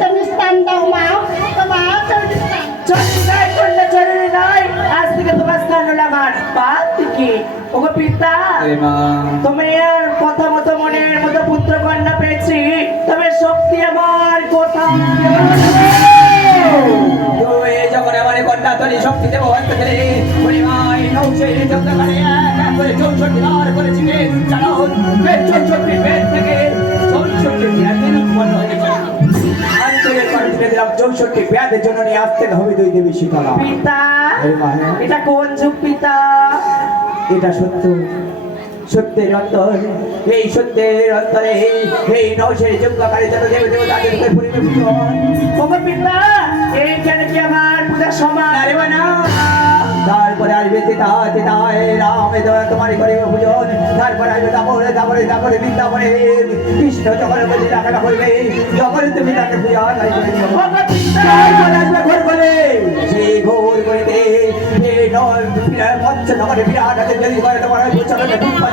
তুমি স্থান দাও মা। তোমার কন্যা নাই আজ থেকে তোমার স্থান হলো আমার পা থেকে ওগো পিতা কথা মতো মনের মতো পুত্র কন্যা পেয়েছি তবে শক্তি আমার কোথায় তলি শক্তি দেব নৌসে করে এক এক করে চৌষট্টি বার করেছি চৌষট্টি পেয়াদের জন্য নিয়ে আসতে হবে দুই দেবী শীতলা। পিতা হ্যাঁ। এটা কোন যুগ পিতা? এটা সত্য। সত্যের অন্তর এই সত্যের অন্তরে এই নৌসের যজ্ঞকারী যত দেব ওগো পিতা এইখানে কি আমার পূজা সমান? আরে বানা তারপরে আসবে তিতা তিতা তোমারই করিবে পূজন তারপরে আসবে তারপরে তারপরে তারপরে বৃন্দাবনে কৃষ্ণ যখন বলি রাখাটা করবে যখন তুমি তাকে তারপরে আসবে ঘোর নগরে বিরাট হাতে যদি তোমার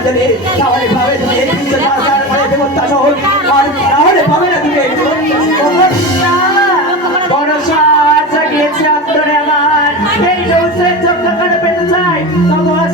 জাগিয়েছে অন্তরে আমার।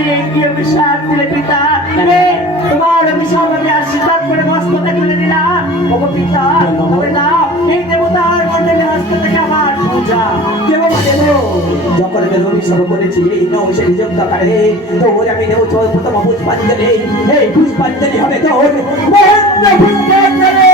তুমি কি অভিশাপ পিতা তোমার অভিশাপ আমি আশীর্বাদ করে মস্তকে তুলে পিতা এই দেবতার মন্ডলে হস্ত থেকে আমার যখন আমি অভিশাপ করেছি, এই নৌ সেই যোগ্য কারে তোর আমি দেব তোর প্রথম পুষ্পাঞ্জলি এই পুষ্পাঞ্জলি হবে মহেন্দ্র পুষ্পাঞ্জলি